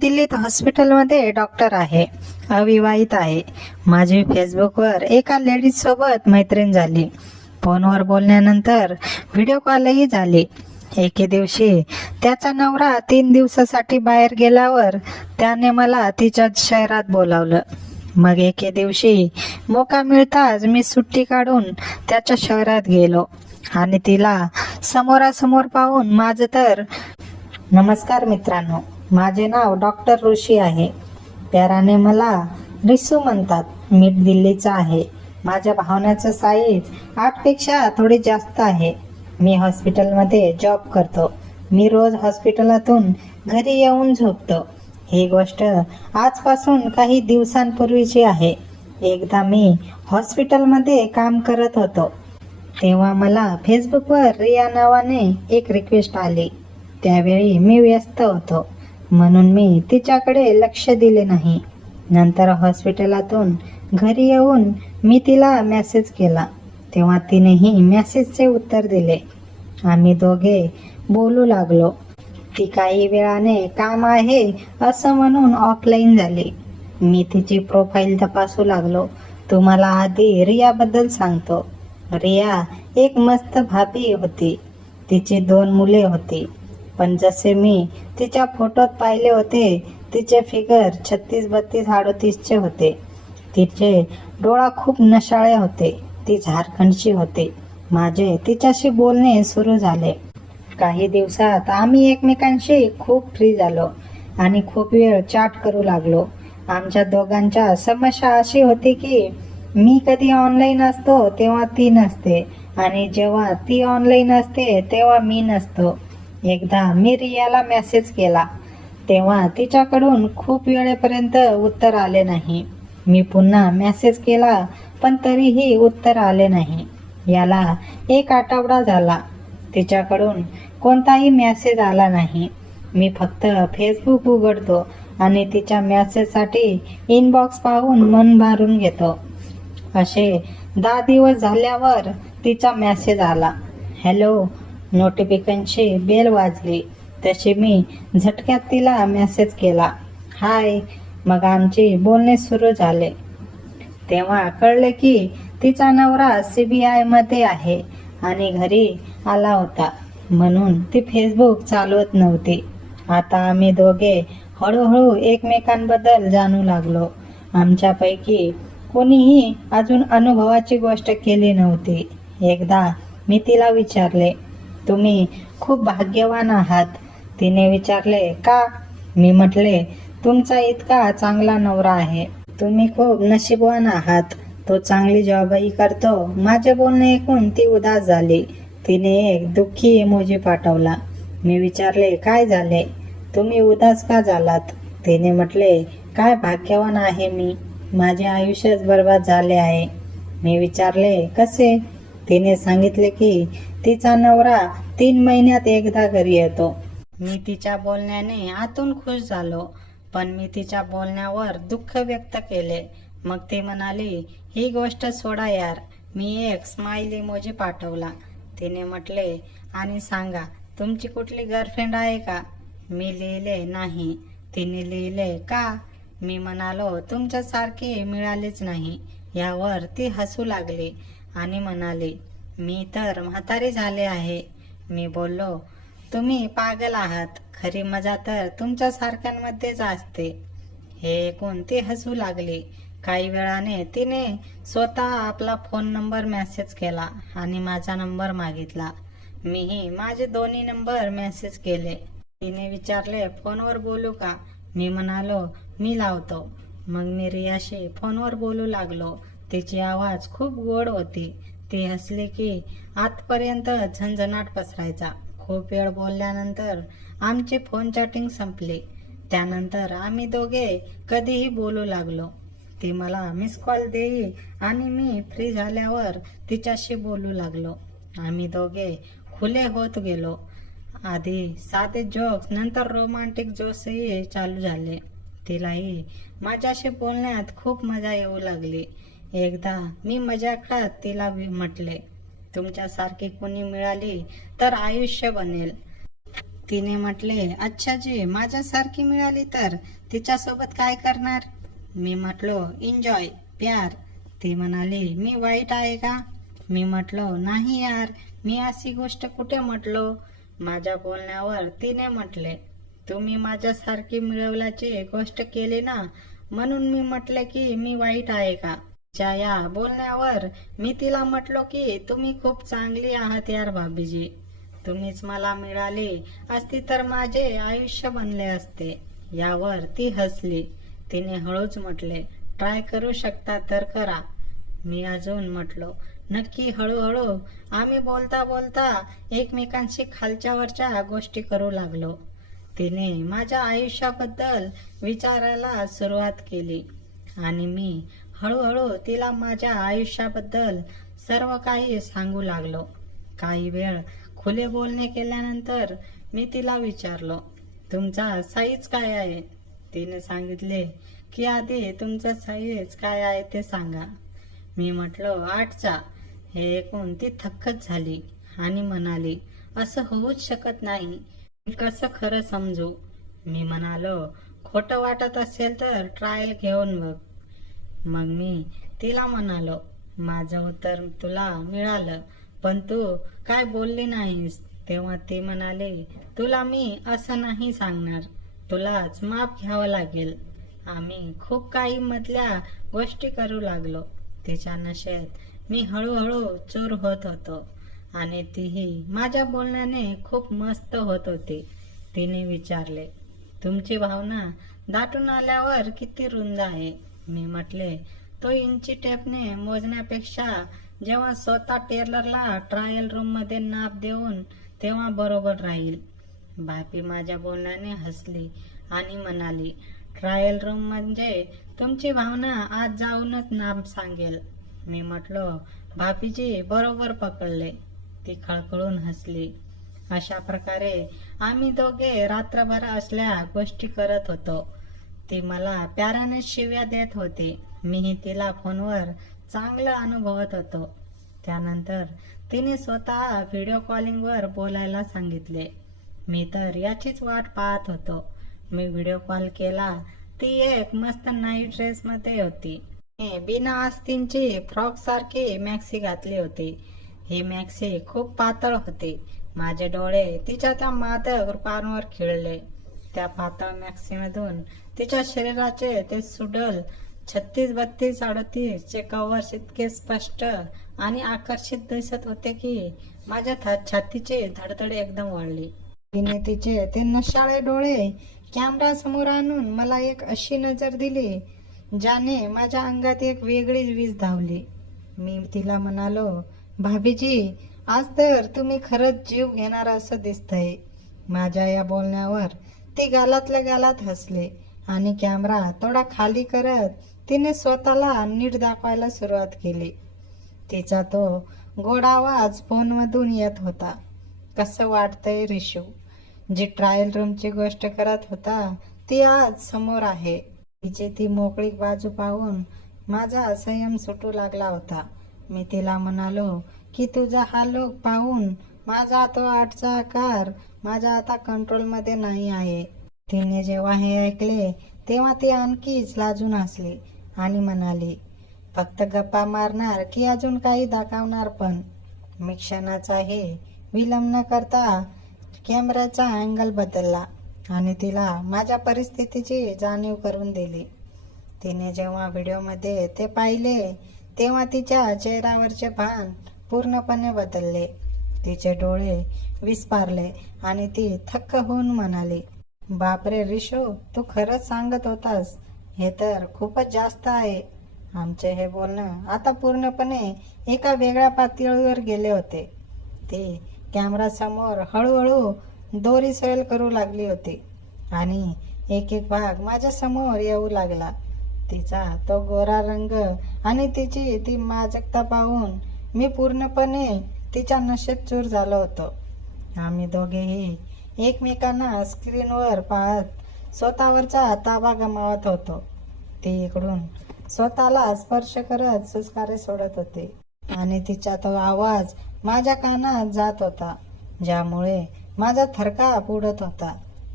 दिल्लीत हॉस्पिटलमध्ये डॉक्टर आहे, अविवाहित आहे. माझी फेसबुकवर एका लेडीज सोबत मैत्रीण झाली. फोनवर बोलण्यानंतर व्हिडिओ कॉलही झाली. एके दिवशी त्याचा नवरा 3 दिवसासाठी बाहेर गेल्यावर त्याने मला तिच्या शहरात बोलावलं. मग एके दिवशी मोका मिळताच मी सुट्टी काढून त्याच्या शहरात गेलो आणि तिला समोरासमोर पाहून माझं तर नमस्कार मित्रांनो, माझे नाव डॉक्टर ऋषी आहे. प्याराने मला रिसू म्हणतात. मी दिल्लीचा आहे. माझ्या भावनाचं साईज 8 पेक्षा थोडी जास्त आहे. मी हॉस्पिटलमध्ये जॉब करतो. मी रोज हॉस्पिटलातून घरी येऊन झोपतो. ही गोष्ट आजपासून काही दिवसांपूर्वीची आहे. एकदा मी हॉस्पिटलमध्ये काम करत होतो तेव्हा मला फेसबुकवर रिया नावाने एक रिक्वेस्ट आली. त्यावेळी मी व्यस्त होतो म्हणून मी तिच्याकडे लक्ष दिले नाही. नंतर हॉस्पिटलातून घरी येऊन मी तिला मेसेज केला तेव्हा तिनेही मेसेजचे उत्तर दिले. आम्ही दोघे बोलू लागलो. ती काही वेळाने काम आहे असं म्हणून ऑफलाईन झाली. मी तिची प्रोफाईल तपासू लागलो. तुम्हाला आधी रियाबद्दल सांगतो. रिया एक मस्त भाभी होती. तिची 2 मुले होती. पण जसे मी तिच्या फोटोत पाहिले होते तिचे फिगर 36, 32, 38चे होते. तिचे डोळा खूप नशाळे होते. ती झारखंडची होती. माझे तिच्याशी बोलणे सुरू झाले. काही दिवसात आम्ही एकमेकांशी खूप फ्री झालो आणि खूप वेळ चॅट करू लागलो. आमच्या दोघांच्या समस्या अशी होती की मी कधी ऑनलाईन असतो तेव्हा ती नसते आणि जेव्हा ती ऑनलाईन असते तेव्हा मी नसतो. एकदा मी रियाला मेसेज केला तेव्हा तिच्याकडून खूप वेळेपर्यंत उत्तर आले नाही. मी पुन्हा मेसेज केला पण तरीही उत्तर आले नाही. याला 1 आठवडा झाला. तिच्याकडून कोणताही मेसेज आला नाही. मी फक्त फेसबुक उघडतो आणि तिच्या मेसेजसाठी इनबॉक्स पाहून मन भरून घेतो. असे 10 दिवस झाल्यावर तिचा मेसेज आला. हॅलो. नोटिफिकेशनची बेल वाजली तशी मी झटक्यात तिला मेसेज केला, हाय. मग आमचे बोलणे सुरू झाले. तेव्हा कळले की तिचा नवरा CBI मध्ये आहे आणि घरी आला होता म्हणून ती फेसबुक चालवत नव्हती. आता आम्ही दोघे हळूहळू एकमेकांबद्दल जाणू लागलो. आमच्यापैकी कोणीही अजून अनुभवाची गोष्ट केली नव्हती. एकदा मी तिला विचारले, तुम्ही खूप भाग्यवान आहात. तिने विचारले, का? मी म्हटले, तुमचा इतका चांगला नवरा आहे. तुम्ही खूप नशीबवान आहात. तो चांगली जॉबही करतो. माझे बोलणे ऐकून ती उदास झाली. तिने एक दुःखी इमोजी पाठवला. मी विचारले, काय झाले? तुम्ही उदास का झालात? तिने म्हटले, काय भाग्यवान आहे मी. माझे आयुष्यच बर्बाद झाले आहे. मी विचारले, कसे? तिने सांगितले की तिचा नवरा 3 महिन्यात एकदा घरी येतो. मी तिच्या बोलण्याने आतून खुश झालो पण मी तिच्या बोलण्यावर दुःख व्यक्त केले. मग ती म्हणाली, ही गोष्ट सोडा यार. मी एक स्माइल इमोजी पाठवला. तिने म्हटले, आणि सांगा तुमची कुठली गर्लफ्रेंड आहे का? मी लिहिले, नाही. तिने लिहिले, का? मी म्हणालो, तुमच्यासारखी मिळालीच नाही. यावर ती हसू लागली आणि म्हणाली, मी तर म्हातारी झाले आहे. मी बोललो, तुम्ही पागल आहात. खरी मजा तर तुमच्या सारख्यांमध्येच असते. हे ऐकून ती हसू लागली. काही वेळाने तिने स्वतः आपला फोन नंबर मेसेज केला आणि माझा नंबर मागितला. मीही माझे दोन्ही नंबर मेसेज केले. तिने विचारले, फोनवर बोलू का? मी म्हणालो, मी लावतो. मग मी रियाशी फोनवर बोलू लागलो. तिची आवाज खूप गोड होती. ती हसली की आतपर्यंत झणझणाट पसरायचा. खूप वेळ बोलल्यानंतर आमची फोन चॅटिंग संपली. त्यानंतर आम्ही दोघे कधीही बोलू लागलो. ती मला मिस कॉल देई आणि मी फ्री झाल्यावर तिच्याशी बोलू लागलो. आम्ही दोघे खुले होत गेलो. आधी साधे जोक्स, नंतर रोमांटिक जोक्सही चालू झाले. तिलाही माझ्याशी बोलण्यात खूप मजा येऊ लागली. एकदा मी मजाकात तिला म्हटले, तुमच्यासारखी कोणी मिळाली तर आयुष्य बनेल. तिने म्हटले, अच्छा जी, माझ्यासारखी मिळाली तर तिच्यासोबत काय करणार? मी म्हटलो, एन्जॉय, प्यार. ती म्हणाली, मी वाईट आहे का? मी म्हटलो, नाही यार, मी अशी गोष्ट कुठे म्हटलो. माझ्या बोलण्यावर तिने म्हटले, तुम्ही माझ्यासारखी मिळवल्याची गोष्ट केली ना, म्हणून मी म्हटले की मी वाईट आहे का? तिच्या या बोलण्यावर मी तिला म्हटलो की तुम्ही खूप चांगली आहात यार भाभीजी. तुम्हीच मला मिळाली असती तर माझे आयुष्य बनले असते. यावर ती हसली. तिने हळूच म्हटले, ट्राय करू शकता तर करा. मी अजून म्हटलो, नक्की. हळूहळू आम्ही बोलता बोलता एकमेकांशी खालच्या वरच्या गोष्टी करू लागलो. तिने माझ्या आयुष्याबद्दल विचारायला सुरुवात केली आणि मी हळूहळू तिला माझ्या आयुष्याबद्दल सर्व काही सांगू लागलो. काही वेळ खुले बोलणे केल्यानंतर मी तिला विचारलो, तुमचा साईज काय आहे? तिने सांगितले की आधी तुमचा साईज काय आहे ते सांगा. मी म्हटलो 8चा. हे ऐकून ती थक्कच झाली आणि म्हणाली, असं होऊच शकत नाही. मी कसं खरं समजू? मी म्हणालो, खोटं वाटत असेल तर ट्रायल घेऊन बघ. मग मी तिला म्हणालो, माझं उत्तर तुला मिळालं पण तू काय बोलली नाहीस. तेव्हा ती म्हणाली, तुला मी असं नाही सांगणार, तुलाच माप घ्यावं लागेल. आम्ही खूप काही मधल्या गोष्टी करू लागलो. तिच्या नशेत मी हळूहळू चूर होत होतो आणि तीही माझ्या बोलण्याने खूप मस्त होत होती. तिने विचारले, तुमची भावना दाटून आल्यावर किती रुंद आहे? मी म्हटले, तो इंची टेपने मोजण्यापेक्षा जेव्हा स्वतः टेलरला ट्रायल रूम मध्ये नाप देऊन तेव्हा बरोबर राहील. भाभी माझ्या बोलण्याने हसली आणि म्हणाली, ट्रायल रूम म्हणजे तुमची भावना आज जाऊनच नाप सांगेल. मी म्हटलो, भाभीजी बरोबर पकडले. ती खळखळून हसली. अशा प्रकारे आम्ही दोघे रात्रभर असल्या गोष्टी करत होतो. ती मला प्याराने शिव्या देत होती. मीही तिला फोनवर चांगलं अनुभवत होतो. त्यानंतर तिने स्वतः व्हिडिओ कॉलिंगवर बोलायला सांगितले. मी तर याचीच वाट पाहत होतो. मी व्हिडिओ कॉल केला. ती एक मस्त नाईट ड्रेस मध्ये होती. बिना आस्तींची फ्रॉक सारखी मॅक्सी घातली होती. ही मॅक्सी खूप पातळ होती. माझे डोळे तिच्या त्या मादक रूपांवर खिळले. त्या पातळ मॅक्सीमधून तिच्या शरीराचे ते सुडल 36, 32, 38 चे कव्हर्स इतके स्पष्ट आणि आकर्षित दिसत होते की माझ्या छातीची धडधड एकदम वाढली. तिने तिचे ते नशाळे डोळे कॅमेरा समोर आणून मला एक अशी नजर दिली ज्याने माझ्या अंगात एक वेगळीच वीज धावली. मी तिला म्हणालो, भाभीजी, आज तर तुम्ही खरंच जीव घेणार असं दिसतंय. माझ्या या बोलण्यावर ती गालातल्या गालात हसली आणि कॅमेरा थोडा खाली करत तिने स्वतःला नीट दाखवायला सुरुवात केली. तिचा तो गोड आवाज फोनमधून येत होता. कसं वाटतंय रिशू? जी ट्रायल रूमची गोष्ट करत होता ती आज समोर आहे. तिची ती मोकळी बाजू पाहून माझा संयम सुटू लागला होता. मी तिला म्हणालो की तुझा हा लुक पाहून माझा तो 8चा आकार माझ्या आता कंट्रोलमध्ये नाही आहे. तिने जेव्हा हे ऐकले तेव्हा ती आणखीच लाजून हसली आणि म्हणाली, फक्त गप्पा मारणार की अजून काही दाखवणार पण? मी क्षणाचाही विलंब न करता कॅमेऱ्याचा अँगल बदलला आणि तिला माझ्या परिस्थितीची जाणीव करून दिली. तिने जेव्हा व्हिडिओमध्ये ते पाहिले तेव्हा तिच्या चेहऱ्यावरचे भान पूर्णपणे बदलले. तिचे डोळे विस्फारले आणि ती थक्क होऊन म्हणाली, बापरे रिशू, तू खरंच सांगत होतास. हे तर खूपच जास्त आहे. आमचे हे बोलणं आता पूर्णपणे एका वेगळ्या पातळीवर गेले होते. ती कॅमेरा समोर हळूहळू दोरी सैल करू लागली होती आणि एक एक भाग माझ्या समोर येऊ लागला. तिचा तो गोरा रंग आणि तिची ती माजकता पाहून मी पूर्णपणे तिच्या नशेत चूर झालो होतो. आम्ही दोघेही एकमेकांना स्क्रीनवर पाहत स्वतःवरचा ताबा गमावत होतो. ती इकडून स्वतःला स्पर्श करत सुस्कारे सोडत होती आणि तिचा तो आवाज माझ्या कानात जात होता, ज्यामुळे माझा थरकाप उडत होता.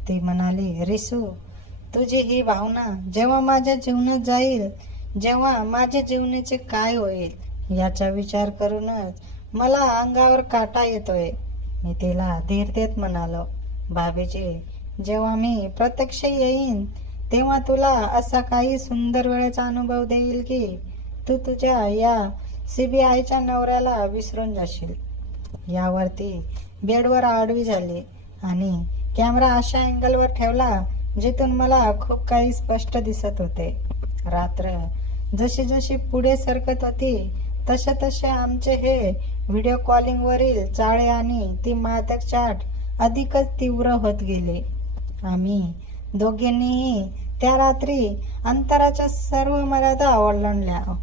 ती म्हणाली, रिसू, तुझी ही भावना जेव्हा माझ्या जीवनात जाईल, जेव्हा माझ्या जीवनाचे काय होईल याचा विचार करूनच मला अंगावर काटा येतोय. मी तिला धीर देत म्हणालो, भाभीजी, जेव्हा मी प्रत्यक्ष येईन तेव्हा तुला असा काही सुंदर वेळेचा अनुभव देईल की तू तुझ्या या CBIच्या नवऱ्याला विसरून जाशील. यावरती बेडवर आडवी झाली आणि कॅमेरा अशा अँगलवर ठेवला जिथून मला खूप काही स्पष्ट दिसत होते. रात्र जशी जशी पुढे सरकत होती तसे तसे आमचे हे व्हिडिओ कॉलिंगवरील चाळे आणि ती मादक चाट अधिकच तीव्र होत गेले. आम्ही दोघींनीही त्या रात्री अंतराच्या सर्व मर्यादा ओलांडल्या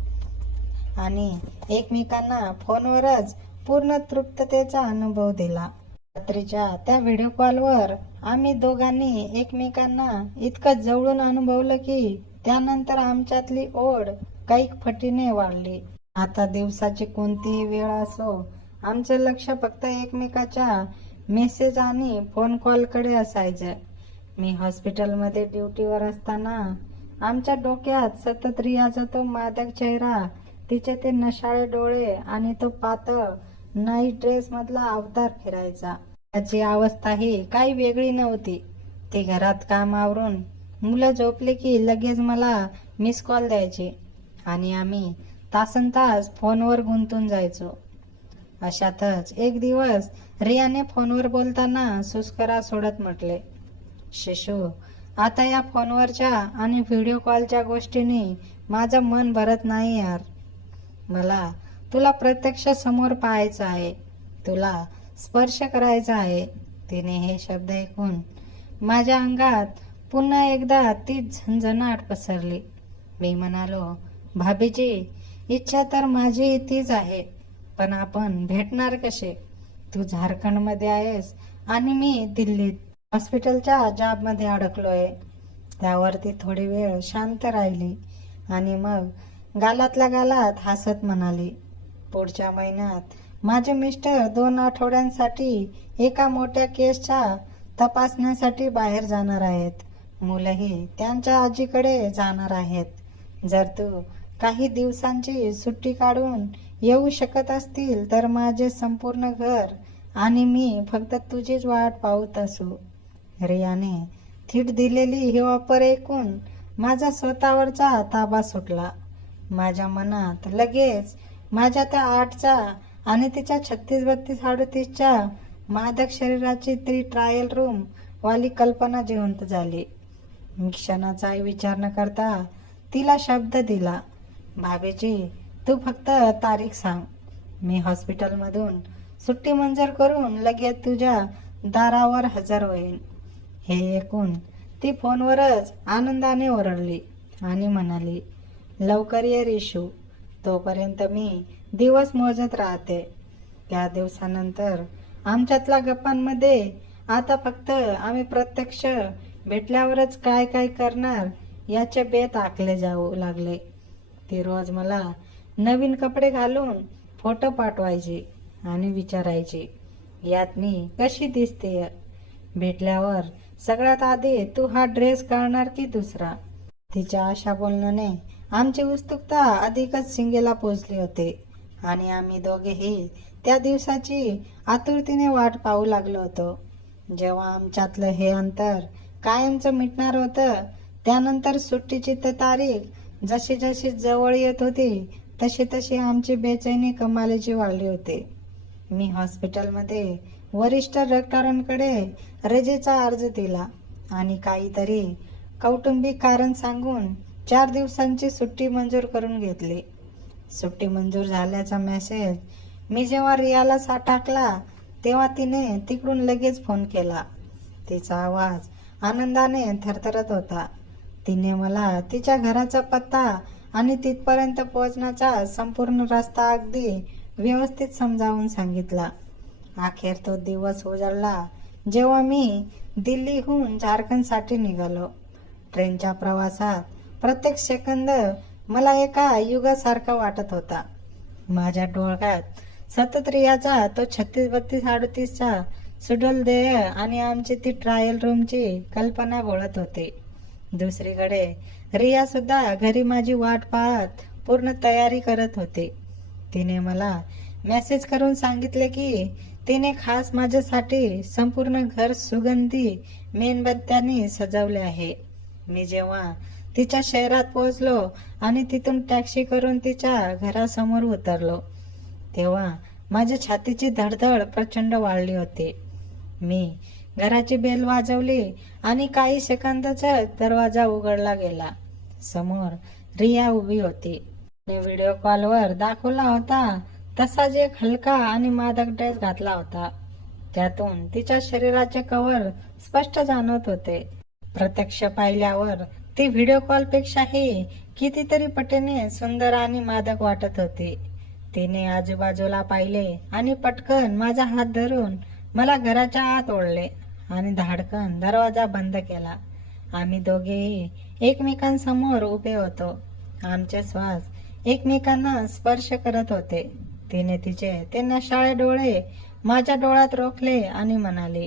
आणि एकमेकांना फोनवरच पूर्ण तृप्ततेचा अनुभव दिला. रात्रीच्या त्या व्हिडिओ कॉलवर आम्ही दोघांनी एकमेकांना इतकं जवळून अनुभवलं की त्यानंतर आमच्यातली ओढ कैक पटीने वाढली. आता दिवसाची कोणतीही वेळ असो, आमचं लक्ष फक्त एकमेकाच्या मेसेज आणि फोन कॉलकडे असायचं. मी हॉस्पिटलमध्ये ड्युटीवर असताना आमच्या डोक्यात सतत रियाचा तो मादक चेहरा, तिचे ते नशाळे डोळे आणि तो पातळ नाईट ड्रेस मधला अवतार फिरायचा. त्याची अवस्थाही काही वेगळी नव्हती. ती घरात काम आवरून मुलं झोपली की लगेच मला मिस कॉल द्यायची आणि आम्ही तासनतास फोनवर गुंतून जायचो. अशातच एक दिवस रियाने फोनवर बोलताना सुस्करा सोडत म्हटले, शिशू, आता या फोनवरच्या आणि व्हिडिओ कॉलच्या गोष्टींनी माझं मन भरत नाही यार. मला तुला प्रत्यक्ष समोर पाहायचं आहे, तुला स्पर्श करायचा आहे. तिने हे शब्द ऐकून माझ्या अंगात पुन्हा एकदा तीच झणझणाट पसरली. मी म्हणालो, भाभीजी, इच्छा तर माझी तीच आहे, पण आपण भेटणार कसे? तू झारखंडमध्ये आहेस आणि मी दिल्लीत हॉस्पिटलच्या जॉबमध्ये अडकलोय. त्यावरती थोडी वेळ शांत राहिली आणि मग गालातल्या गालात हसत म्हणाली, पुढच्या महिन्यात माझे मिस्टर 2 आठवड्यांसाठी एका मोठ्या केसच्या तपासण्यासाठी बाहेर जाणार आहेत. मुलंही त्यांच्या आजीकडे जाणार आहेत. जर तू काही दिवसांची सुट्टी काढून येऊ शकत असतील तर माझे संपूर्ण घर आणि मी फक्त तुझीच वाट पाहत असू. रियाने थीट दिलेली ही ऑफर ऐकून माझा स्वतःवरचा ताबा सुटला. माझ्या मनात लगेच माझ्या त्या 8चा आणि तिच्या 36-32-38च्या मादक शरीराची ती ट्रायल रूम वाली कल्पना जिवंत झाली. मी क्षणाचाही विचार न करता तिला शब्द दिला, भाभीजी, तू फक्त तारीख सांग, मी हॉस्पिटलमधून सुट्टी मंजूर करून लगेच तुझ्या दारावर हजर होईन. हे ऐकून ती फोनवरच आनंदाने ओरडली आणि म्हणाली, लवकर ये रिशू, तोपर्यंत मी दिवस मोजत राहते. त्या दिवसानंतर आमच्यातल्या गप्पांमध्ये आता फक्त आम्ही प्रत्यक्ष भेटल्यावरच काय काय करणार याचे बेत आखले जाऊ लागले. ती रोज मला नवीन कपडे घालून फोटो पाठवायची आणि विचारायची, यात मी कशी दिसते? भेटल्यावर सगळ्यात आधी तू हा ड्रेस घालणार की दुसरा? तिच्या अशा बोलण्याने आमची उत्सुकता अधिकच शिंगेला पोचली होते आणि आम्ही दोघेही त्या दिवसाची आतुरतेने वाट पाहू लागलो होतो, जेव्हा आमच्यातलं हे अंतर कायमचं मिटणार होतं. त्यानंतर सुट्टीची तारीख जशी जशी जवळ येत होती तशी तशी आमची बेचैनी कमालीची वाढली होती. मी हॉस्पिटलमध्ये वरिष्ठ डॉक्टरांकडे रजेचा अर्ज दिला आणि काहीतरी कौटुंबिक कारण सांगून 4 दिवसांची सुट्टी मंजूर करून घेतली. सुट्टी मंजूर झाल्याचा मेसेज मी जेव्हा रियाला टाकला तेव्हा तिने तिकडून लगेच फोन केला. तिचा आवाज आनंदाने थरथरत होता. तिने मला तिच्या घराचा पत्ता आणि तिथपर्यंत पोहोचण्याचा संपूर्ण रस्ता अगदी व्यवस्थित समजावून सांगितला. अखेर तो दिवस उजाडला जेव्हा मी दिल्लीहून झारखंडसाठी निघालो. ट्रेनच्या प्रवासात प्रत्येक सेकंद मला एका युगासारखा वाटत होता. माझ्या डोळ्यात सतत रियाचा तो 36-32-38चा सुडोल देय आणि आमची ती ट्रायल रूमची कल्पना बोलत होते. दुसरीकडे रिया सुद्धा घरी माझी वाट पाहत पूर्ण तयारी करत होती. तिने मला मेसेज करून सांगितले की तिने खास माझ्यासाठी संपूर्ण घर सुगंधी मेणबत्त्यांनी सजवले आहे. मी जेव्हा तिच्या शहरात पोहोचलो आणि तिथून टॅक्सी करून तिच्या घरासमोर उतरलो तेव्हा माझ्या छातीची धडधड प्रचंड वाढली होती. मी घराची बेल वाजवली आणि काही सेकंदातच दरवाजा उघडला गेला. समोर रिया उभी होती. तिने व्हिडिओ कॉलवर दाखवला होता तसाच एक हलका आणि मादक ड्रेस घातला होता. त्यातून तिच्या शरीराचे कव्हर स्पष्ट जाणवत होते. प्रत्यक्ष पाहिल्यावर ती व्हिडिओ कॉल पेक्षाही कितीतरी पटीने सुंदर आणि मादक वाटत होती. तिने आजूबाजूला पाहिले आणि पटकन माझा हात धरून मला घराच्या आत ओढले आणि धाडकन दरवाजा बंद केला. आम्ही दोघेही एकमेकांसमोर उभे होतो. आमचे श्वास एकमेकांना स्पर्श करत होते. तिने तिचे ते नशाळे डोळे माझ्या डोळ्यात रोखले आणि म्हणाली,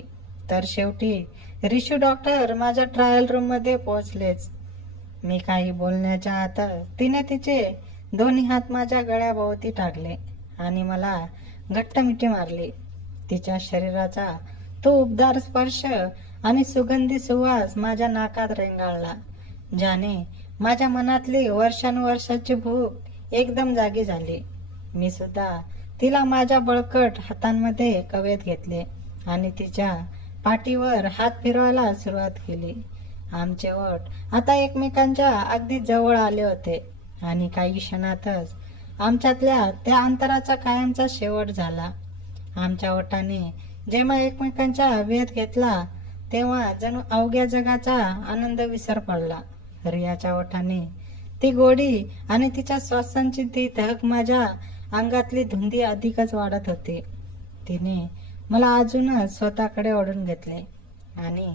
तर शेवटी रिशू डॉक्टर माझ्या ट्रायल रूम मध्ये पोहोचलेच. मी काही बोलण्याच्या आत तिने तिचे दोन्ही हात माझ्या गळ्याभोवती टाकले आणि मला घट्ट मिठी मारली. तिच्या शरीराचा तो उबदार स्पर्श आणि सुगंधी सुवास माझ्या नाकात रेंगाळला. ज्याने माझ्या मनातली वर्षानुवर्षाची भूक एकदम जागी झाली. मी सुद्धा तिला माझ्या बळकट हातांमध्ये कवेत घेतले आणि तिच्या पाठीवर हात फिरवायला सुरुवात केली. आमचे ओठ आता एकमेकांच्या अगदी जवळ आले होते आणि काही क्षणातच आमच्यातल्या त्या अंतराचा कायमचा शेवट झाला. आमच्या ओठाने जेव्हा एकमेकांच्या वेध घेतला तेव्हा जणू अवघ्या जगाचा आनंद विसर पडला. रियाच्या ओठाने ती गोडी आणि तिच्या श्वासांची ती धग माझ्या अंगातली धुंदी अधिकच वाढत होती. तिने मला अजूनच स्वतःकडे ओढून घेतले आणि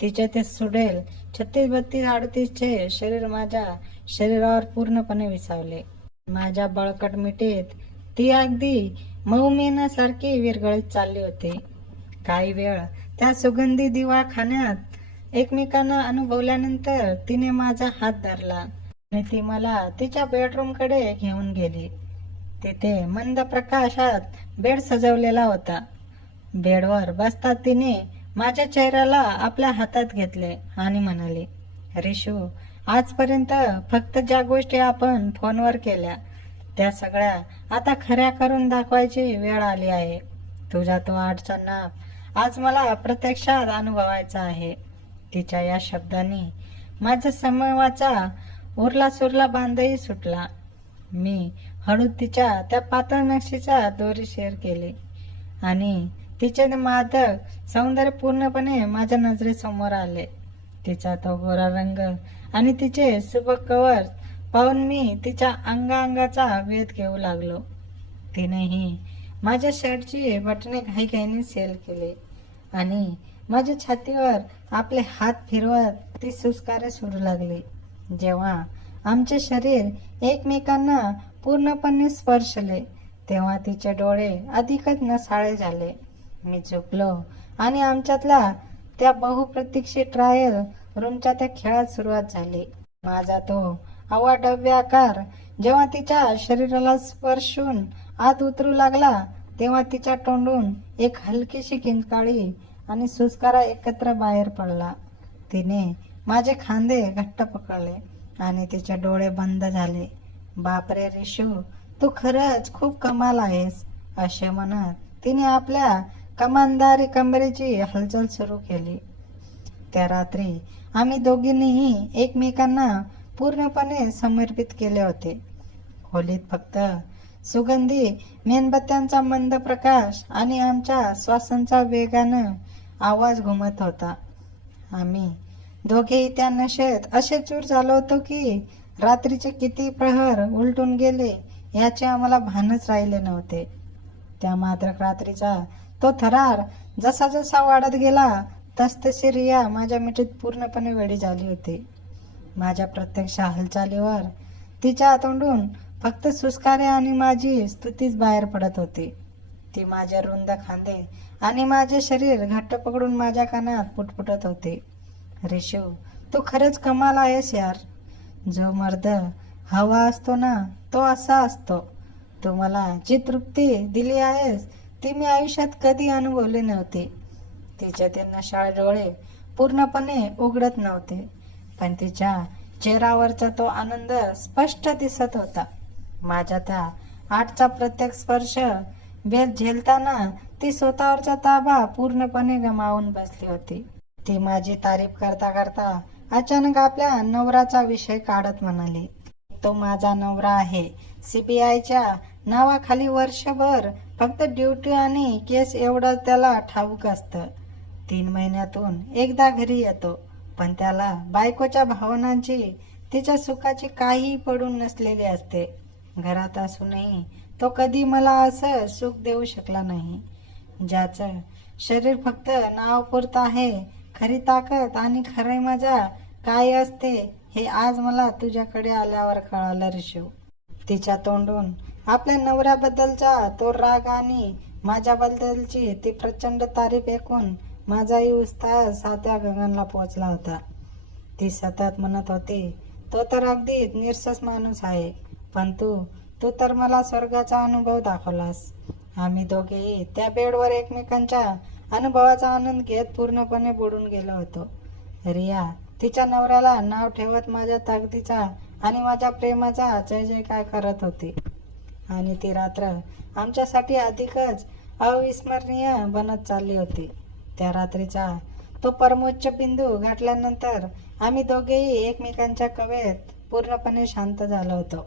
तिचे ते सुडेल 36-32-38चे शरीर माझ्या शरीरावर पूर्णपणे विसावले. माझ्या बळकट मिठीत ती अगदी मऊ मेणासारखी विरघळत चालली होती. काही वेळ त्या सुगंधी दिवाखान्यात एकमेकांना अनुभवल्यानंतर तिने माझा हात धरला आणि ती मला तिच्या बेडरूमकडे घेऊन गेली. तिथे मंद प्रकाशात बेड सजवलेला होता. बेडवर बसता तिने माझ्या चेहऱ्याला आपल्या हातात घेतले आणि म्हणाली, रिशू, आजपर्यंत फक्त ज्या गोष्टी आपण फोनवर केल्या त्या सगळ्या आता खऱ्या करून दाखवायची वेळ आली आहे. तुझा तो आठचा नाप आज मला प्रत्यक्षात अनुभवायचा आहे. तिच्या या शब्दांनी माझ्या समूहाचा उरला सुरला बांधही सुटला. मी हळू तिच्या त्या पातळ नक्षीचा दोरी शेअर केली आणि तिचे मादक सौंदर्य पूर्णपणे माझ्या नजरेसमोर आले. तिचा तो गोरा रंग आणि तिचे सुबक कवर पाहून मी तिच्या अंगाचा वेध घेऊ लागलो. तिनेही माझ्या शर्टची बटणे घाईघाईने सेल केली आणि माझ्या छातीवर आपले हात फिरवत ती सुस्कारे सोडू लागली. जेव्हा आमचे शरीर एकमेकांना पूर्णपणे स्पर्शले तेव्हा तिचे डोळे अधिकच नसाळे झाले. मी झुकलो आणि आमच्यातला त्या बहुप्रतीक्षित ट्रायल रूमच्या त्या खेळात सुरुवात झाली. माझा तो अवाढव्य आकार जेव्हा तिच्या शरीराला स्पर्शून आत उतरू लागला तेव्हा तिच्या तोंडून एक हलकीशी किंकाळी आणि सुस्कारा एकत्र बाहेर पडला. तिने माझे खांदे घट्ट पकडले आणि तिचे डोळे बंद झाले. बापरे रिशू, तू खरंच खूप कमाल आहेस, असे म्हणत तिने आपल्या कमानदारी कंबरेची हालचाल सुरू केली. त्या रात्री आम्ही दोघींनीही एकमेकांना पूर्णपणे समर्पित केले होते. खोलीत फक्त सुगंधी मेणबत्त्यांचा मंद प्रकाश आणि आमच्या श्वासांचा वेगानं आवाज घुमत होता. आम्ही दोघेही त्या नशेत असे चूर झालो होतो की रात्रीचे किती प्रहर उलटून गेले याचे आम्हाला भानच राहिले नव्हते. त्या मात्रक रात्रीचा तो थरार जसा जसा वाढत गेला तसतशी रिया माझ्या मिठीत पूर्णपणे वेडी झाली होती. माझ्या प्रत्यक्ष हालचालीवर तिच्या तोंडून फक्त सुस्कारे आणि माझी स्तुतीच बाहेर पडत होती. ती माझे रुंद खांदे आणि माझे शरीर घट्ट पकडून माझ्या कानात पुटपुटत होते. रिशू, तू खरंच कमाल आहेस यार. जो मर्द हवा असतो ना, तो असा असतो. तू मला जी तृप्ती दिली आहेस ती मी आयुष्यात कधी अनुभवली नव्हती. तिचे ते नशाळे डोळे पूर्णपणे उघडत नव्हते, पण तिच्या चेहऱ्यावरचा तो आनंद स्पष्ट दिसत होता. माझ्या त्या आठचा प्रत्येक स्पर्श बेल झेलताना ती स्वतःवरचा ताबा पूर्णपणे गमावून बसली होती. ती माझी तारीफ करता करता अचानक आपल्या नवऱ्याचा विषय काढत म्हणाली, तो माझा नवरा आहे. CBIच्या नावाखाली वर्षभर फक्त ड्युटी आणि केस एवढं त्याला ठाऊक असतं. 3 महिन्यातून एकदा घरी येतो, पण त्याला बायकोच्या भावनांची, तिच्या सुखाची काही पडून नसलेली असते. घरात असूनही तो कधी मला असं सुख देऊ शकला नाही. ज्याचं शरीर फक्त नावापुरतं आहे, खरी ताकद आणि खरी मजा काय असते हे आज मला तुझ्याकडे आल्यावर कळालं रिशू. तिच्या तोंडून आपल्या नवऱ्याबद्दलचा तो राग आणि माझ्याबद्दलची ती प्रचंड तारीफ ऐकून माझाही उत्साह सात्या गगनला पोहोचला होता. ती सतत म्हणत होती, तो तर अगदी निर्सस माणूस आहे, पण तू तर मला स्वर्गाचा अनुभव दाखवलास. आम्ही दोघेही त्या बेडवर एकमेकांच्या अनुभवाचा आनंद घेत पूर्णपणे बुडून गेलो होतो. रिया तिच्या नवऱ्याला नाव ठेवत माझ्या ताकदीचा आणि माझ्या प्रेमाचा जय जयकार करत होती. आणि ती रात्र आमच्यासाठी अधिकच अविस्मरणीय बनत चालली होती. त्या रात्रीचा तो परमोच्च बिंदू गाठल्यानंतर आम्ही दोघेही एकमेकांच्या कवेत पूर्णपणे शांत झालो होतो.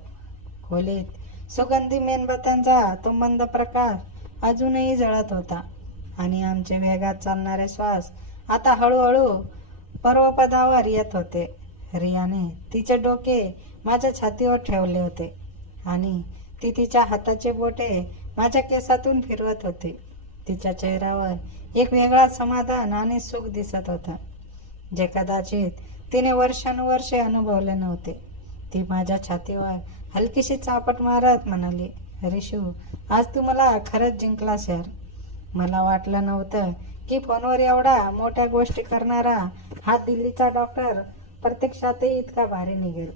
खोलीत सुगंधी मेणबत्त्यांचा तो मंद प्रकाश अजूनही जळत होता आणि आमचे वेगात चालणारे श्वास आता हळूहळू पर्वपदावर येत होते. रियाने तिचे डोके माझ्या छातीवर ठेवले होते आणि ती तिच्या हाताचे बोटे माझ्या केसातून फिरवत होती. तिच्या चेहऱ्यावर एक वेगळा समाधान आणि सुख दिसत होता, जे कदाचित तिने वर्षानुवर्षे अनुभवले नव्हते. ती माझ्या छातीवर हलकीशी चापट मारत म्हणाली, रिशू, आज तू मला खरंच जिंकलास यार. मला वाटलं नव्हतं की फोनवर एवढा मोठ्या गोष्टी करणारा हा दिल्लीचा डॉक्टर प्रत्यक्षातही इतका भारी निघेल.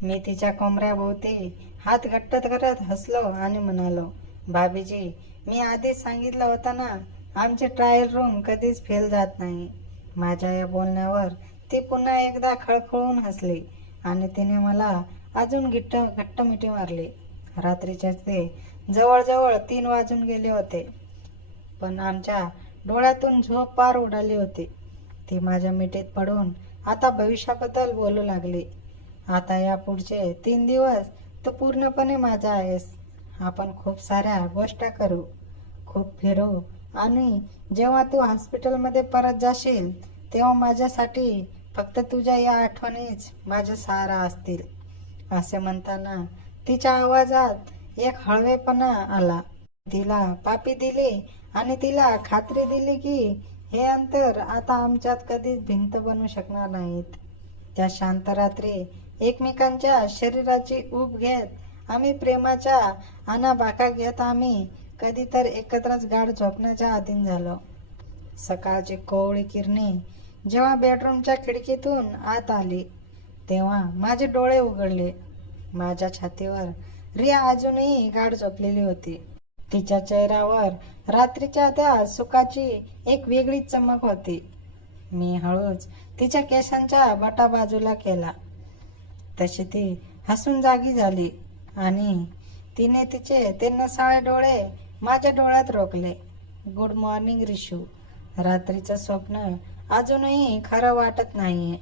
मी तिच्या कोंबऱ्याभोवती हात घट्ट करत हसलो आणि म्हणालो, भाभीजी, मी आधीच सांगितलं होतं ना, आमचे ट्रायल रूम कधीच फेल जात नाही. माझ्या या बोलण्यावर ती पुन्हा एकदा खळखळून हसली आणि तिने मला अजून घट्ट मिठी मारली. रात्रीचे ते जवळजवळ 3 वाजून गेले होते, पण आमच्या डोळ्यातून झोप पार उडाली होती. ती माझ्या मिठीत पडून आता भविष्याबद्दल बोलू लागली. आता या पुढचे 3 दिवस तू पूर्णपणे माझा आहेस. आपण खूप साऱ्या गोष्टी करू, खूप फिरू आणि जेव्हा तू हॉस्पिटलमध्ये परत जाशील तेव्हा माझ्यासाठी फक्त तुझ्या या आठवणीच माझा सहारा असतील. असे म्हणताना तिच्या आवाजात एक हळवेपणा आला. तिला पापी दिली आणि तिला खात्री दिली की हे अंतर आता आमच्यात कधीच भिंत बनू शकणार नाहीत. त्या शांत रात्री एकमेकांच्या शरीराची ऊब घेत आम्ही प्रेमाच्या आणाभाका घेत आम्ही कधी तर एकत्रच गाढ झोपण्याच्या अधीन झालो. सकाळची कोवळी किरणे जेव्हा बेडरूमच्या खिडकीतून आत आली तेव्हा माझे डोळे उघडले. माझ्या छातीवर रिया अजूनही गाढ झोपलेली होती. तिच्या चेहऱ्यावर रात्रीच्या त्या सुखाची एक वेगळी चमक होती. मी हळूच तिच्या केसांच्या बटा बाजूला केला. तशी ती हसून जागी झाली आणि तिने तिचे ते नसाळे डोळे माझ्या डोळ्यात रोखले. गुड मॉर्निंग रिशू, रात्रीचं स्वप्न अजूनही खरं वाटत नाहीये,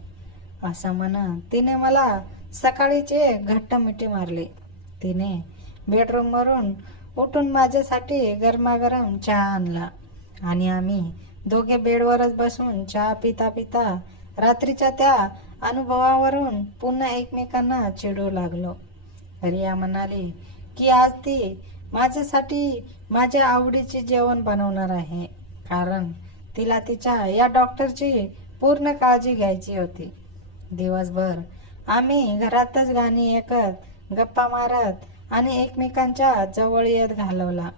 असं म्हणत तिने मला सकाळीचे घट्ट मिठी मारली. तिने बेडरूमवरून उठून माझ्यासाठी गरमागरम चहा आणला आणि आम्ही दोघे बेडवरच बसून चहा पिता पिता रात्रीच्या त्या अनुभवावरून पुन्हा एकमेकांना चिडू लागलो. रिया म्हणाली की आज ती माझ्यासाठी माझ्या आवडीचे जेवण बनवणार आहे, कारण तिला तिच्या या डॉक्टरची पूर्ण काळजी घ्यायची होती. दिवसभर आम्ही घरातच गाणी ऐकत, गप्पा मारत आणि एकमेकांच्या जवळ येत घालवला.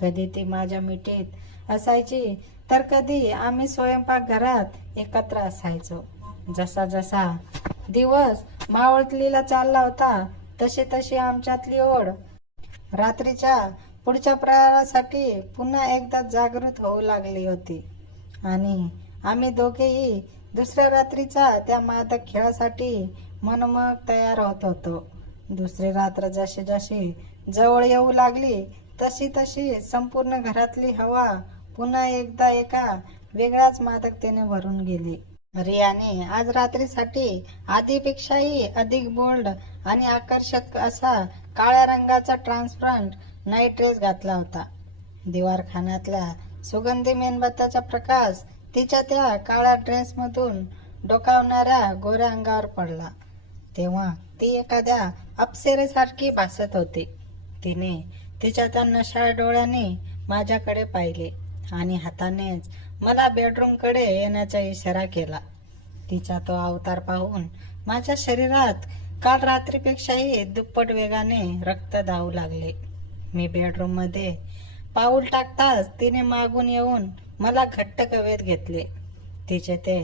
कधी ती माझ्या मिठीत असायची तर कधी आम्ही स्वयंपाकघरात एकत्र असायचो. जसा जसा दिवस मावळतीला चालला होता तशी तशी आमच्यातली ओढ रात्रीच्या पुढच्या प्रहारासाठी पुन्हा एकदा जागृत होऊ लागली होती आणि आम्ही दोघेही दुसऱ्या रात्रीचा त्या मादक खेळासाठी मनमोकळे तयार होत होतो. दुसरी रात्र जशी जशी जवळ येऊ लागली तशी तशी संपूर्ण घरातली हवा पुन्हा एकदा एका वेगळ्याच मादकतेने भरून गेली. रियाने आज रात्रीसाठी आधीपेक्षाही अधिक बोल्ड आणि आकर्षक असा काळ्या रंगाचा ट्रान्सपरंट नाईट ड्रेस घातला होता. दिवारखान्यातल्या सुगंधी मेणबत्त्याचा प्रकाश तिच्या त्या काळ्या ड्रेसमधून डोकावणाऱ्या गोऱ्या अंगावर पडला तेव्हा ती एखाद्या अप्सरेसारखी भासत होती. तिने तिच्या त्या नशाळ डोळ्यांनी माझ्याकडे पाहिले आणि हातानेच मला बेडरूमकडे येण्याचा इशारा केला. तिचा तो अवतार पाहून माझ्या शरीरात काल रात्रीपेक्षाही दुप्पट वेगाने रक्त धावू लागले. मी बेडरूममध्ये पाऊल टाकताच तिने मागून येऊन मला घट्ट कवेत घेतले. तिचे ते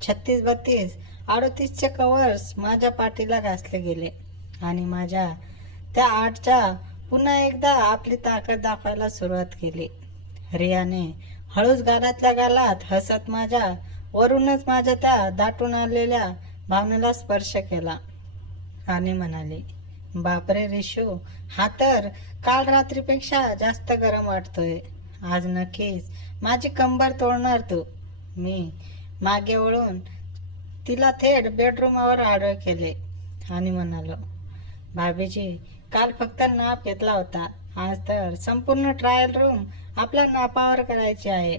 36-32 38चे कव्हर्स माझ्या पाठीला घासले गेले आणि माझ्या त्या 8च्या पुन्हा एकदा आपली ताकद दाखवायला सुरुवात केली. रियाने हळूच गालातल्या गालात हसत माझ्या वरूनच माझ्या त्या दाटून आलेल्या भावनेला स्पर्श केला आणि म्हणाली, बापरे रिशू, हा तर काल रात्रीपेक्षा जास्त गरम वाटतोय. आज नक्कीच माझी कंबर तोडणार तू. मी मागे वळून तिला थेट बेडरूमावर आडवे केले आणि म्हणालो, भाभीजी, काल फक्त नाप घेतला होता, आज तर संपूर्ण ट्रायल रूम आपल्या नापावर करायचे आहे.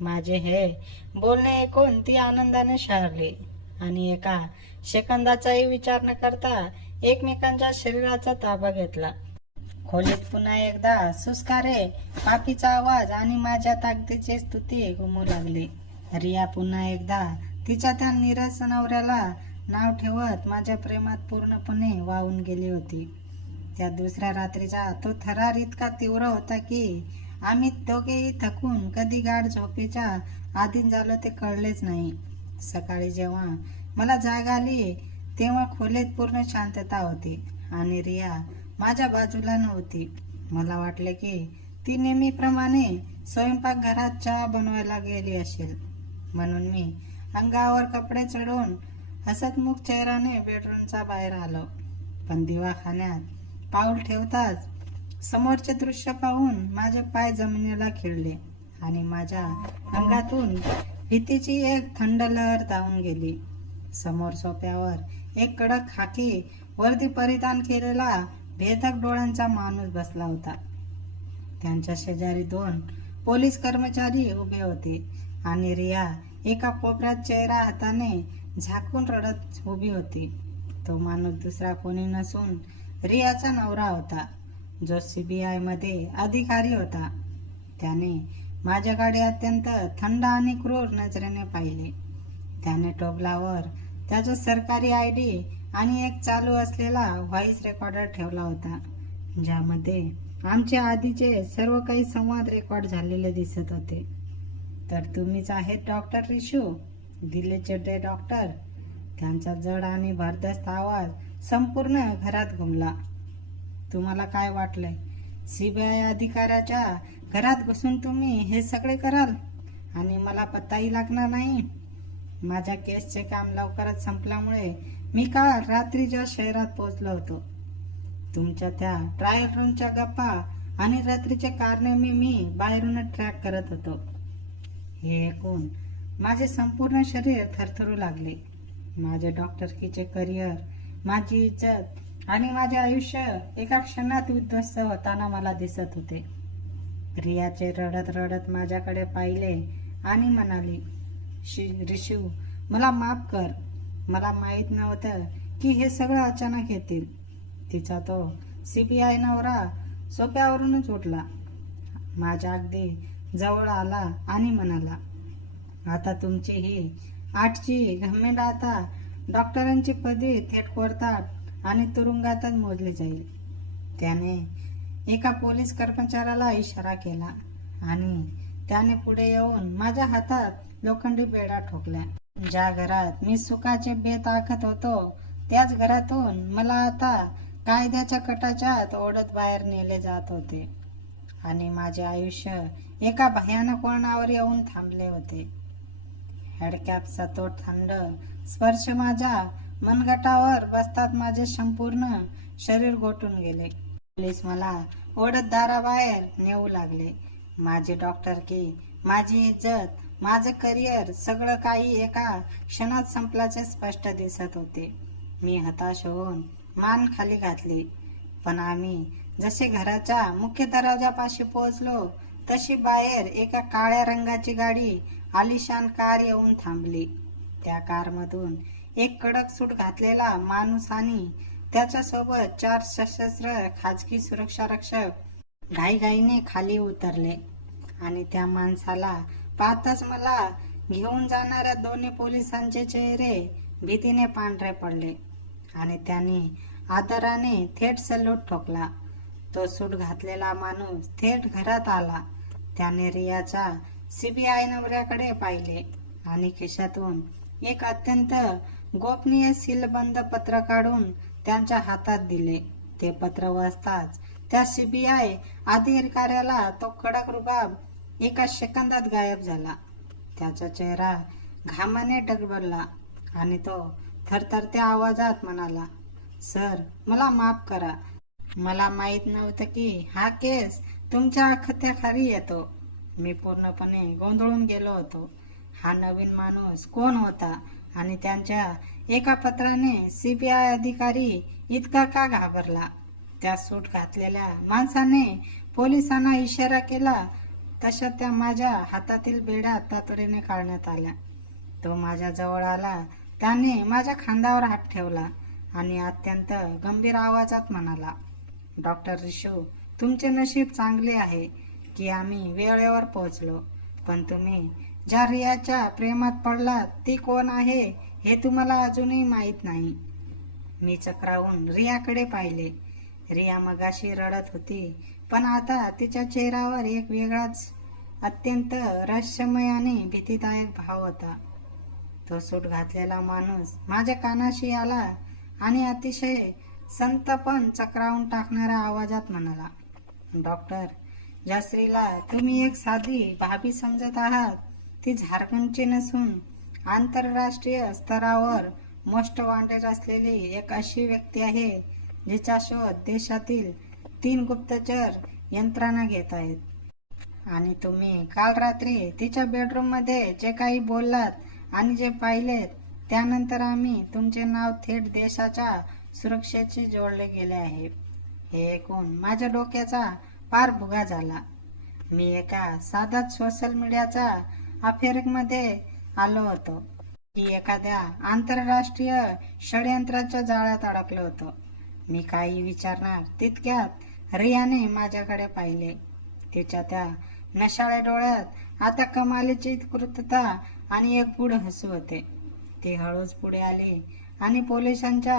माझे हे बोलणे ऐकून ती आनंदाने शहारली आणि एका सेकंदाचाही विचार न करता एकमेकांच्या शरीराचा ताबा घेतला. खोलीत पुन्हा एकदा सुस्कारे पापीचा आवाज आणि माझ्या ताकदीची स्तुती घुमू लागली. रिया पुन्हा एकदा तिच्या त्या नीरस नवऱ्याला नाव ठेवत माझ्या प्रेमात पूर्णपणे वाहून गेली होती. त्या दुसऱ्या रात्रीचा तो थरार इतका तीव्र होता की आम्ही दोघेही थकून कधी गाढ झोपेच्या अधीन झालो ते कळलेच नाही. सकाळी जेव्हा मला जाग आली तेव्हा खोलीत पूर्ण शांतता होती आणि रिया माझ्या बाजूला नव्हती. मला वाटले की ती नेहमीप्रमाणे स्वयंपाकघरात चहा बनवायला गेली असेल, म्हणून मी अंगावर कपडे चढवून हसतमुख चेहऱ्याने बेडरूमच्या बाहेर आलो. पण दिवाखान्यात पाऊल ठेवताच समोरचे दृश्य पाहून माझे पाय जमिनीला खिळले आणि माझ्या अंगातून भीतीची एक थंड लहर धावून गेली. समोर सोफ्यावर एक कडक खाकी वर्दी परिधान केलेला भेदक डोळ्यांचा माणूस बसला होता. त्यांच्या शेजारी 2 पोलीस कर्मचारी उभे होते आणि रिया एका कोपऱ्यात चेहरा हाताने झाकून रडत उभी होती. तो माणूस दुसरा कोणी नसून रियाचा नवरा होता, जो CBI मध्ये अधिकारी होता. त्याने माझ्याकडे अत्यंत थंड आणि क्रूर नजरेने पाहिले. त्याने टेबलावर त्याचा सरकारी ID आणि एक चालू असलेला व्हॉइस रेकॉर्डर ठेवला होता, ज्यामध्ये आमचे आधीचे सर्व काही संवाद रेकॉर्ड झालेले दिसत होते. तर तुम्हीच आहेत डॉक्टर रिशू, दिल्लीचे डॉक्टर. त्यांचा जड आणि भरदस्त आवाज संपूर्ण घरात घुमला. तुम्हाला काय वाटलंय, CBI अधिकाऱ्याच्या घरात घुसून तुम्ही हे सगळे कराल आणि मला पत्ताही लागणार नाही? माझ्या केसचे काम लवकरच संपल्यामुळे मी काल रात्री ज्या शहरात पोहोचलो होतो, तुमच्या त्या ट्रायल रूमच्या गप्पा आणि रात्रीचे कारनामे मी बाहेरूनच ट्रॅक करत होतो. हे ऐकून माझे संपूर्ण शरीर थरथरू लागले. माझे डॉक्टरकीचे करिअर, माझी इज्जत आणि माझे आयुष्य एका क्षणात उद्ध्वस्त होताना मला दिसत होते. रियाचे रडत रडत माझ्याकडे पाहिले आणि म्हणाली, रिशू, मला माफ कर. मला माहीत नव्हतं की हे सगळं अचानक येतील. तिचा तो CBI नवरा सोफ्यावरूनच उठला, माझ्या अगदी जवळ आला आणि म्हणाला, आता तुमची ही 8ची घमेंड आता डॉक्टरांची पदवी थेट कोर्टात आणि तुरुंगातच मोजली जाईल. त्याने एका पोलीस कर्मचाऱ्याला इशारा केला आणि त्याने पुढे येऊन माझ्या हातात लोखंडी बेडा ठोकल्या. ज्या घरात मी सुखाचे बेत आखत होतो त्याच घरातून मला आता कायद्याच्या कटाच्यात ओढत बाहेर नेले जात होते आणि माझे आयुष्य एका भयानक वळणावर येऊन थांबले होते. हेडकॅपचा तो थंड स्पर्श माझ्या मनगटावर बसतात माझे संपूर्ण शरीर गोठून गेले. पोलीस मला ओढत दाराबाहेर नेऊ लागले. माझी डॉक्टरकी, माझी इज्जत, माझं करिअर सगळं काही एका क्षणात संपल्याचे स्पष्ट दिसत होते. मी हताश होऊन मान खाली घातली. पण आम्ही जसे घराच्या मुख्य दरवाजापाशी पोहोचलो तशी बाहेर एका काळ्या रंगाची गाडी आलिशान कार येऊन थांबली. त्या कारमधून एक कडक सूट घातलेला माणूस आणि त्याच्यासोबत 4 सशस्त्र खाजगी सुरक्षा रक्षक घाईघाईने खाली उतरले आणि त्या माणसाला पाहताच मला घेऊन जाणाऱ्या दोन्ही पोलिसांचे चेहरे भीतीने पांढरे पडले आणि त्यांनी आदराने थेट सल्यूट ठोकला. तो सूट घातलेला माणूस थेट घरात आला. त्याने रियाच्या CBI नवऱ्याकडे पाहिले आणि खिशातून एक अत्यंत गोपनीय सीलबंद पत्र काढून त्यांच्या हातात दिले. ते पत्र वाचताच त्या CBI अधिकाऱ्याला तो कडक रुबाब एका सेकंदात गायब झाला. त्याचा चेहरा घामाने डगमगला आणि तो थरथरत्या आवाजात म्हणाला, "सर, मला माफ करा. मला माहीत नव्हतं की हा केस तुमच्या अखत्याखाली येतो." मी पूर्णपणे गोंधळून गेलो होतो. हा नवीन माणूस कोण होता आणि त्यांच्या एका पत्राने CBI अधिकारी इतका का घाबरला? त्या सूट घातलेल्या माणसाने पोलिसांना इशारा केला तशा त्या माझ्या हातातील बेड्या तातडीने काढण्यात आल्या. तो माझ्या जवळ आला. त्याने माझ्या खांद्यावर हात ठेवला आणि अत्यंत गंभीर आवाजात म्हणाला, "डॉक्टर रिशू, तुमचे नशीब चांगले आहे की आम्ही वेळेवर पोहोचलो. पण तुम्ही ज्या रियाच्या प्रेमात पडलात ती कोण आहे हे तुम्हाला अजूनही माहीत नाही." मी चक्रावून रियाकडे पाहिले. रिया मगाशी रडत होती, पण आता तिच्या चेहऱ्यावर एक वेगळाच अत्यंत रहस्यमय आणि भीतीदायक भाव होता. तो सूट घातलेला माणूस माझ्या कानाशी आला आणि अतिशय संत पण चक्रावून टाकणाऱ्या आवाजात म्हणाला, "डॉक्टर, ज्या स्त्रीला तुम्ही एक साधी भाभी समजत आहात ती झारखंडची नसून आंतरराष्ट्रीय स्तरावर मोस्ट वॉन्टेड असलेली एक अशी व्यक्ती आहे जिचा शोध देशातील 3 गुप्तचर यंत्रणा घेत आहेत. आणि तुम्ही काल रात्री तिच्या बेडरूममध्ये जे काही बोललात आणि जे पाहिलेत त्यानंतर आम्ही तुमचे नाव थेट देशाच्या सुरक्षेशी जोडले गेले आहे." हे ऐकून माझ्या डोक्याचा पार भुगा झाला. मी एका साधाच सोशल मीडियाचा अफेअरमध्ये आलो होतो की एखाद्या आंतरराष्ट्रीय षडयंत्राच्या जाळ्यात अडकलो होतो. मी काही विचारणार तितक्यात रियाने माझ्याकडे पाहिले. तिच्या त्या नशाळ्या डोळ्यात आता कमालीची कृतता आणि एक गूढ हसू होते. ती हळूच पुढे आली आणि पोलिसांच्या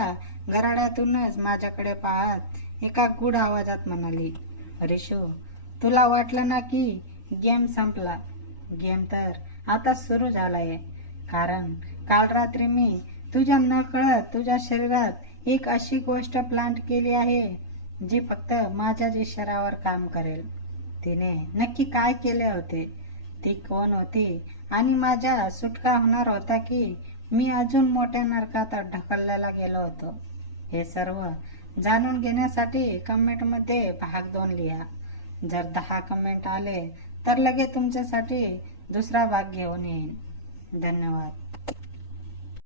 गराड्यातूनच माझ्याकडे पाहत एका गूढ आवाजात म्हणाली, "रिशू, तुला वाटलं ना की गेम संपला? गेम तर आता सुरू झालाय. कारण काल रात्री मी तुझ्या नकळत तुझ्या शरीरात एक अशी गोष्ट प्लांट केली आहे जी फक्त माझ्याच इशाऱ्यावर काम करेल." तिने नक्की काय केले होते? ती कोण होती आणि माझ्या सुटका होणार होता की मी अजून मोठ्या नरकात ढकलला गेलो होतो? हे सर्व जाणून घेण्यासाठी कमेंटमध्ये भाग 2 लिहा. जर 10 कमेंट आले तर लगेच तुमच्यासाठी दुसरा भाग घेऊन येईन. धन्यवाद.